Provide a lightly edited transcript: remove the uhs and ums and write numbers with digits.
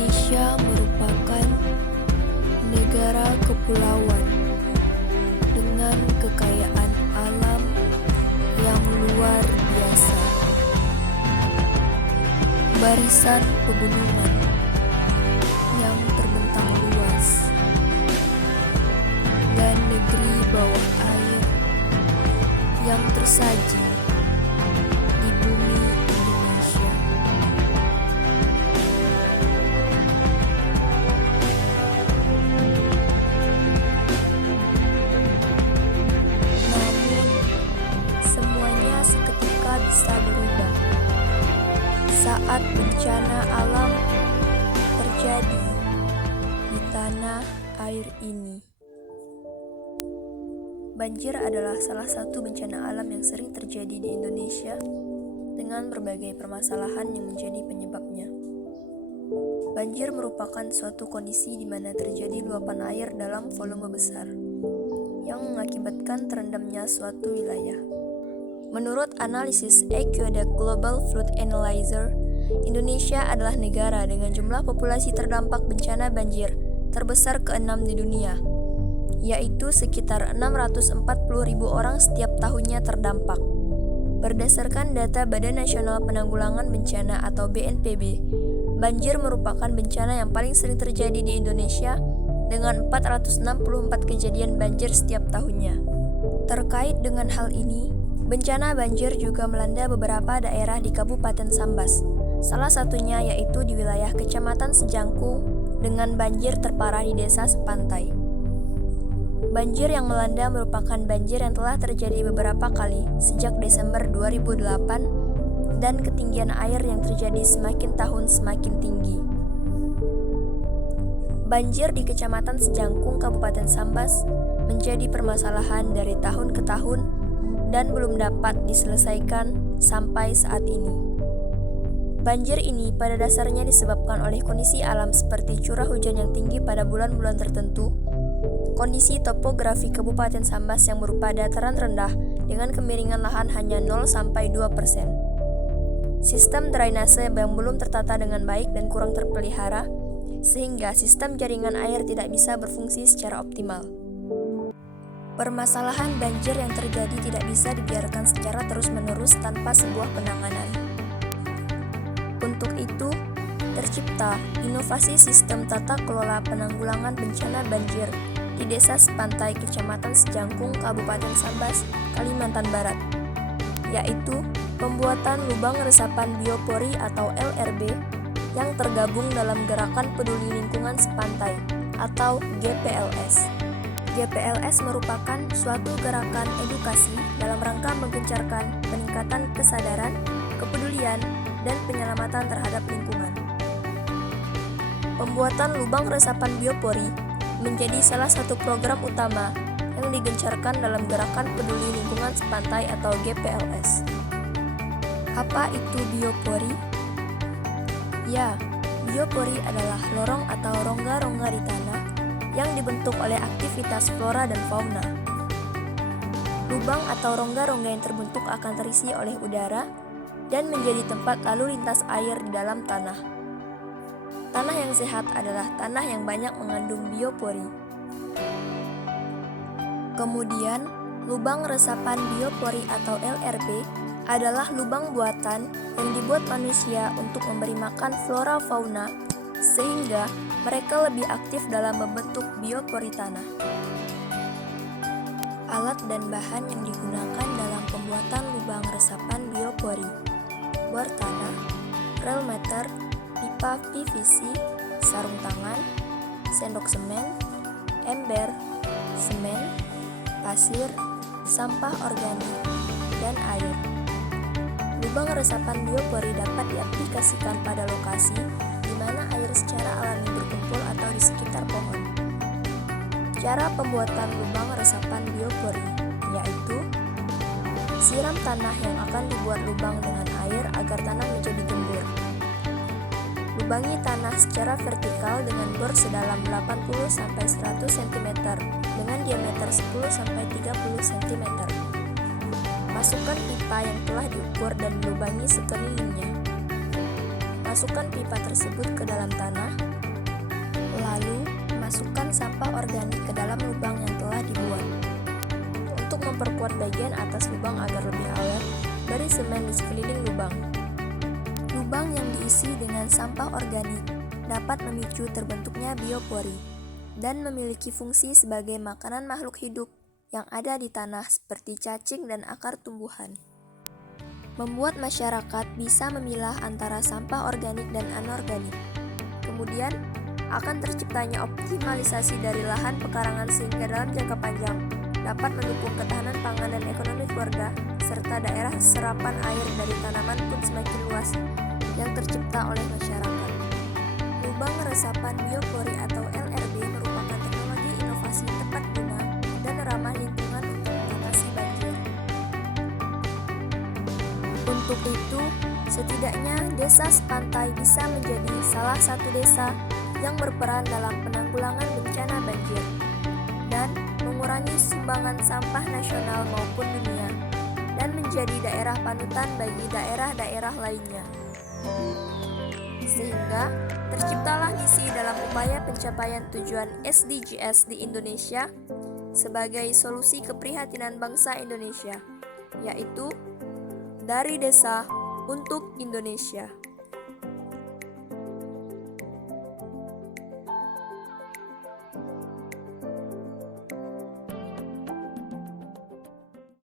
Indonesia merupakan negara kepulauan dengan kekayaan alam yang luar biasa. Barisan pegunungan yang terbentang luas dan negeri bawah air yang tersaji di bumi Indonesia. Namun, semuanya seketika bisa berubah saat bencana alam terjadi di tanah air ini. Banjir adalah salah satu bencana alam yang sering terjadi di Indonesia dengan berbagai permasalahan yang menjadi penyebabnya. Banjir merupakan suatu kondisi di mana terjadi luapan air dalam volume besar yang mengakibatkan terendamnya suatu wilayah. Menurut analisis Aqueduct Global Flood Analyzer, Indonesia adalah negara dengan jumlah populasi terdampak bencana banjir terbesar ke-6 di dunia, yaitu sekitar 640.000 orang setiap tahunnya terdampak. Berdasarkan data Badan Nasional Penanggulangan Bencana atau BNPB, banjir merupakan bencana yang paling sering terjadi di Indonesia dengan 464 kejadian banjir setiap tahunnya. Terkait dengan hal ini, bencana banjir juga melanda beberapa daerah di Kabupaten Sambas. Salah satunya yaitu di wilayah Kecamatan Sejangkung dengan banjir terparah di Desa Sepantai. Banjir yang melanda merupakan banjir yang telah terjadi beberapa kali sejak Desember 2008 dan ketinggian air yang terjadi semakin tahun semakin tinggi. Banjir di Kecamatan Sejangkung, Kabupaten Sambas menjadi permasalahan dari tahun ke tahun dan belum dapat diselesaikan sampai saat ini. Banjir ini pada dasarnya disebabkan oleh kondisi alam seperti curah hujan yang tinggi pada bulan-bulan tertentu, kondisi topografi Kabupaten Sambas yang berupa dataran rendah dengan kemiringan lahan hanya 0-2%, sistem drainase yang belum tertata dengan baik dan kurang terpelihara, sehingga sistem jaringan air tidak bisa berfungsi secara optimal. Permasalahan banjir yang terjadi tidak bisa dibiarkan secara terus-menerus tanpa sebuah penanganan. Untuk itu, tercipta inovasi sistem tata kelola penanggulangan bencana banjir di Desa Sepantai, Kecamatan Sejangkung, Kabupaten Sambas, Kalimantan Barat, yaitu pembuatan lubang resapan biopori atau LRB yang tergabung dalam Gerakan Peduli Lingkungan Sepantai atau GPLS. GPLS merupakan suatu gerakan edukasi dalam rangka menggencarkan peningkatan kesadaran, kepedulian, dan penyelamatan terhadap lingkungan. Pembuatan lubang resapan biopori menjadi salah satu program utama yang digencarkan dalam Gerakan Peduli Lingkungan Sepantai atau GPLS. Apa itu biopori? Ya, biopori adalah lorong atau rongga-rongga di tanah yang dibentuk oleh aktivitas flora dan fauna. Lubang atau rongga-rongga yang terbentuk akan terisi oleh udara dan menjadi tempat lalu lintas air di dalam tanah. Tanah yang sehat adalah tanah yang banyak mengandung biopori. Kemudian, lubang resapan biopori atau LRB adalah lubang buatan yang dibuat manusia untuk memberi makan flora fauna sehingga mereka lebih aktif dalam membentuk biopori tanah. Alat dan bahan yang digunakan dalam pembuatan lubang resapan biopori: bor tanah, rel meter, pipa PVC, sarung tangan, sendok semen, ember, semen, pasir, sampah organik, dan air. Lubang resapan biopori dapat diaplikasikan pada lokasi di mana air secara alami berkumpul atau di sekitar pohon. Cara pembuatan lubang resapan biopori yaitu siram tanah yang akan dibuat lubang dengan air agar tanah menjadi gembur. Lubangi tanah secara vertikal dengan bor sedalam 80-100 cm dengan diameter 10-30 cm. Masukkan pipa yang telah diukur dan lubangi sekelilingnya. Masukkan pipa tersebut ke dalam tanah Lalu, masukkan sampah organik ke dalam lubang yang telah dibuat. Untuk memperkuat bagian atas lubang agar lebih awet, beri semen di sekeliling lubang. Lubang yang diisi dengan sampah organik dapat memicu terbentuknya biopori dan memiliki fungsi sebagai makanan makhluk hidup yang ada di tanah seperti cacing dan akar tumbuhan. Membuat masyarakat bisa memilah antara sampah organik dan anorganik. Kemudian, akan terciptanya optimalisasi dari lahan pekarangan sehingga dalam jangka panjang dapat mendukung ketahanan pangan dan ekonomi keluarga, serta daerah serapan air dari tanaman pun semakin luas yang tercipta oleh masyarakat. Lubang resapan biopori atau LRB merupakan teknologi inovasi tepat guna dan ramah lingkungan untuk mengatasi banjir. Untuk itu, setidaknya desa sepantai bisa menjadi salah satu desa yang berperan dalam penanggulangan bencana banjir dan mengurangi sumbangan sampah nasional maupun dunia dan menjadi daerah panutan bagi daerah-daerah lainnya. Sehingga terciptalah misi dalam upaya pencapaian tujuan SDGs di Indonesia sebagai solusi keprihatinan bangsa Indonesia, yaitu dari desa untuk Indonesia.